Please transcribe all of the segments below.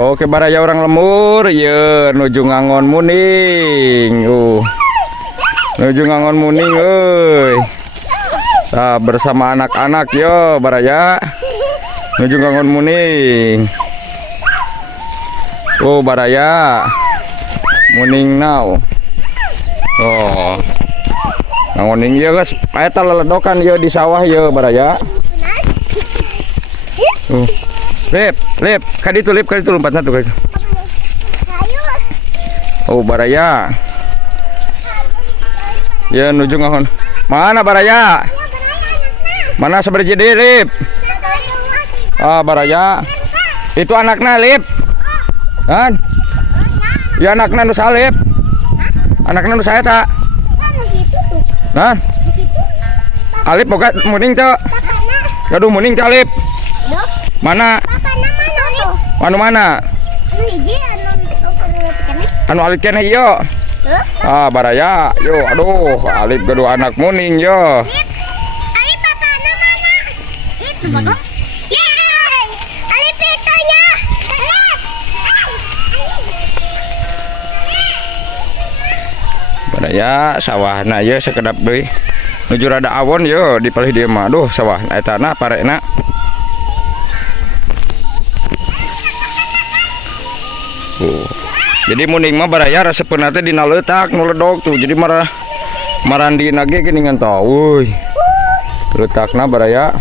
Oke baraya orang lemur ya nuju ngangon muning. Nuju ngangon muning euy. Nah, bersama anak-anak yo baraya. Nuju ngangon muning. Baraya. Muning now. Ngangoning ya guys. Eta leledokan yo di sawah yo baraya. Lip, kaditu lompat satu kaditu. Baraya. Ya nuju ngahon. Mana baraya? Mana seberji deui lip? Baraya. Itu anakna lip. Kan? Ya anakna nu salip. Anakna nu saya tak? Nah. Alip boga muning teu? Gaduh muning teh Alip. Mana? Mana? Anu Alip keneh ieu. Baraya. Yo, aduh, Alip gaduh anak muning yo. Alip papana mana? Itu bagus. Yeay! Alip itunya. Baraya sawahna ye sakedap deui. Nuju rada awon yo dipalih dieu mah. Aduh, sawah etana parekna. Jadi muning mah baraya resepeun teh dina leutak nu ledog tuh. Jadi marandina ge geuningan tah. Leutakna baraya.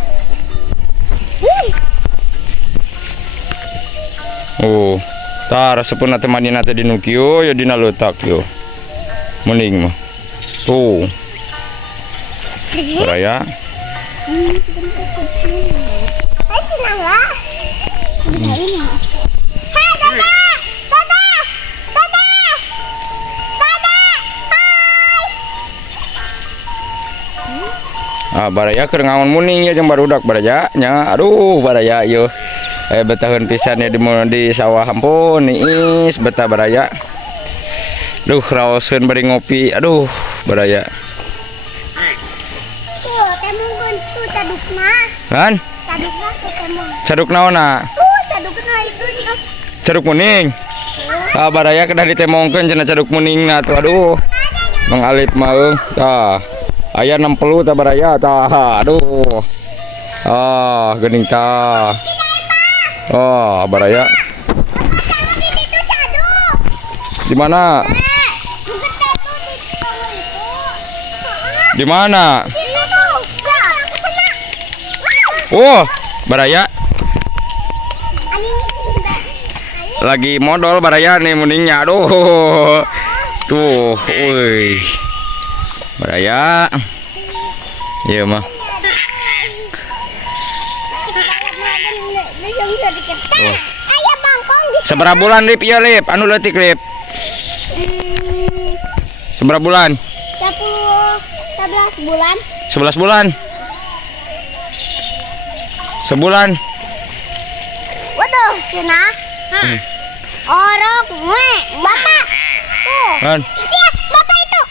Tah resepeun teh manina teh dinu kieu ya dina leutak yo. Muning mah. Tuh. Baraya. Hai senang lah. Baraya keur ngangon muning ya jeung barudak baraya nya. Aduh baraya ieu. Betaheun pisan ya di sawah ampun niis betah baraya. Duh raoseun bari ngopi. Aduh baraya. Tuh, temungkeun tuh cadukna. Kan? Cadukna tuh temung. Caduk naonna? Cadukna itu juga. Caduk muning. Baraya kedah ditemongkeun cenah caduk muningna tuh. Aduh. Mang Alip mah tah. Aya 60 tah baraya tah. Aduh. Geuning tah. Baraya. Di mana? Di mana? Baraya. Lagi modal baraya nih muningnya. Aduh. Tuh, baraya. Iya mah. Seberapa bulan Lip ya Lip? Anu leutik Lip. Seberapa bulan? 11 bulan. 11 bulan. Sebulan. Waduh, cina. Orok, bapak. Tuh. Kan? Iya, bapak itu.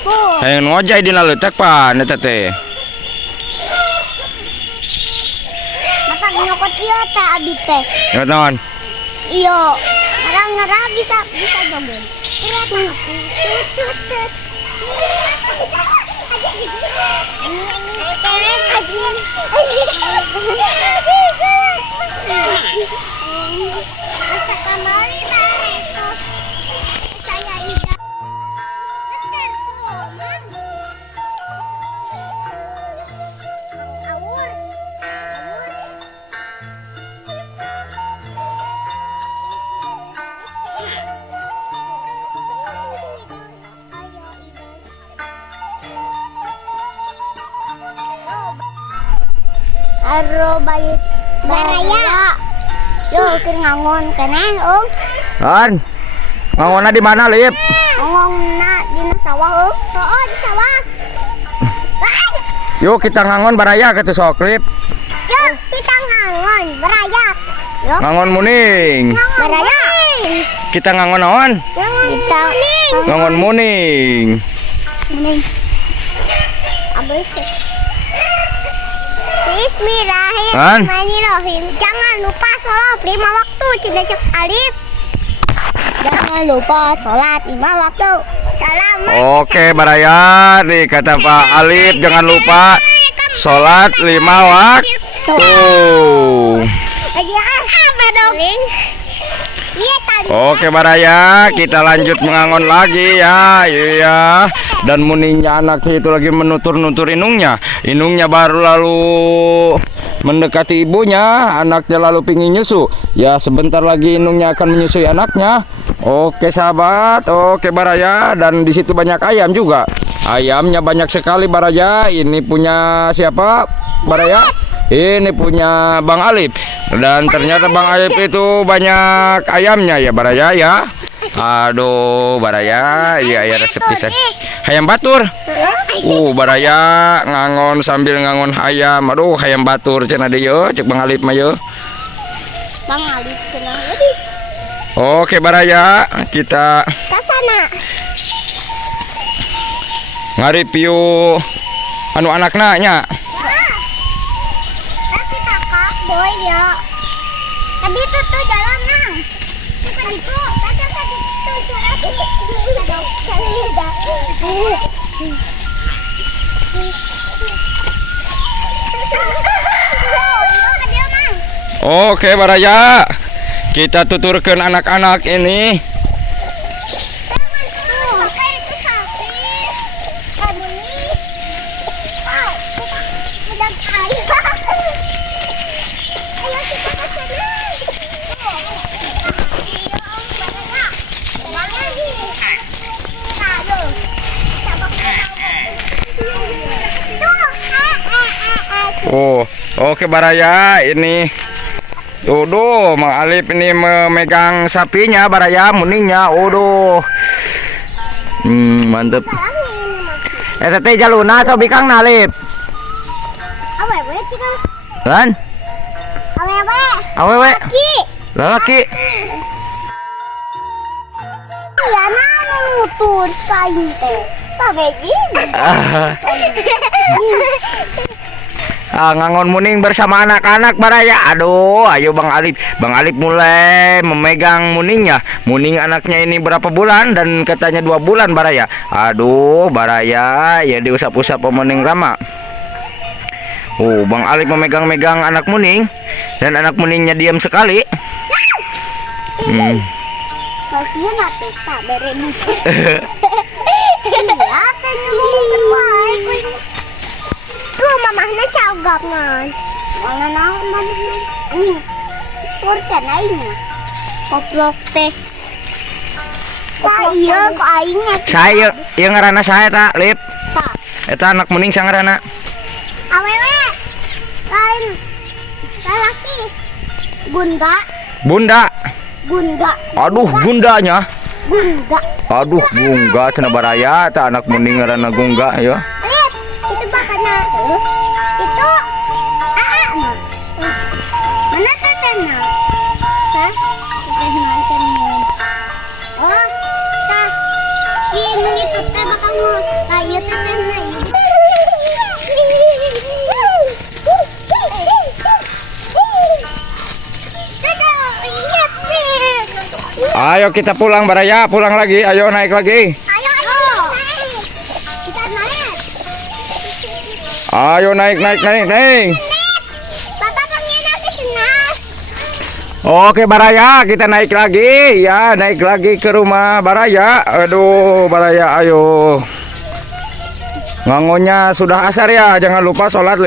Tuh. Hayang ngojay dina leutak pan eta teh. Bapak nyokot ieu teh abi teh. Nyokot naon? Iyo, ngarang bisa jomblo. Baraya. Yo, keur ngangon keneh, Kan? Ngangonna di mana, Lip? Ngangonna dina sawah, di sawah. Yuk kita ngangon baraya kitu sok Lip. Yo, kita ngangon baraya. Yo. Ngangon muning. Baraya. Kita ngangon naon? Kita Ngangon muning. Muning. Abis. Bismillahirrahmanirrahim. Jangan lupa sholat 5 waktu. Cina cek Alif. Jangan lupa sholat 5 waktu. Selamat. Oke Baraya, nih kata Pak Alif jangan lupa sholat 5 waktu. Apa dong? Iya tadi. Oke Baraya, kita lanjut mengangon lagi ya. Iya. Dan muninya anaknya itu lagi menutur-nutur inungnya. Inungnya baru lalu mendekati ibunya, anaknya lalu pingin nyusu. Ya sebentar lagi inungnya akan menyusui anaknya. Oke sahabat, oke Baraya, dan di situ banyak ayam juga. Ayamnya banyak sekali Baraya. Ini punya siapa Baraya? Ini punya Bang Alif. Dan ternyata Bang Alif itu banyak ayamnya ya Baraya ya. Aduh Baraya, iya ya resep pisang. Hayam batur. Baraya ngangon sambil ngangon ayam. Aduh hayam batur cenah deui yo, cek Bang Alif mah yo. Bang Alif cenah jadi. Oke Baraya, kita Ka sana. ngareview anu anakna nya. Tapi kakak boy ya. Tadi itu tuh jalan nang. Bukan itu. Tadi itu jalan. Oke Baraya, kita tuturkan anak-anak ini. Oke Baraya, ini Dodo, Mang Alif ini memegang sapinya Baraya, muninya. Mantep. Teh jaluna atau bikang Alif? Awewe kita. Kan? Awewe. Laki. Ya nanu nutur kain teh. Tabejin. Ngangon muning bersama anak-anak Baraya. Aduh, ayo Bang Alif. Bang Alif mulai memegang muningnya. Muning anaknya ini berapa bulan? Dan katanya 2 bulan Baraya. Aduh, Baraya ya diusap-usap pemuning Rama. Bang Alif memegang-megang anak muning. Dan anak muningnya diam sekali. Masih nggak tak berebut. Iya, kan ngomong tuh mamahnya cagap man. Mana naon ini. Urkan aing. Koplok teh. Saya kok aingnya. Saya yang ngaranna saya tak, Lip. Sa. Eta anak muning sang ngaranna. Awewe. Lain. Laki. Bunda. Aduh, Gunda. bundanya. Gunda. Aduh, Gungga cenah Baraya, ta anak muning ngaranna Gungga ya. Lihat, itu bakana. Itu nah. Mana tetena? Hah? Tetena temen. Oh, tah. Ini itu teh bakal mau kayu tetena. Ayo kita pulang Baraya, pulang lagi. Ayo naik lagi. Ayo. Kita naik. Ayo naik. Bapak pengen ke sana. Oke Baraya, kita naik lagi. Ya, naik lagi ke rumah Baraya. Aduh, Baraya, ayo. Ngangonnya sudah asar ya. Jangan lupa sholat 5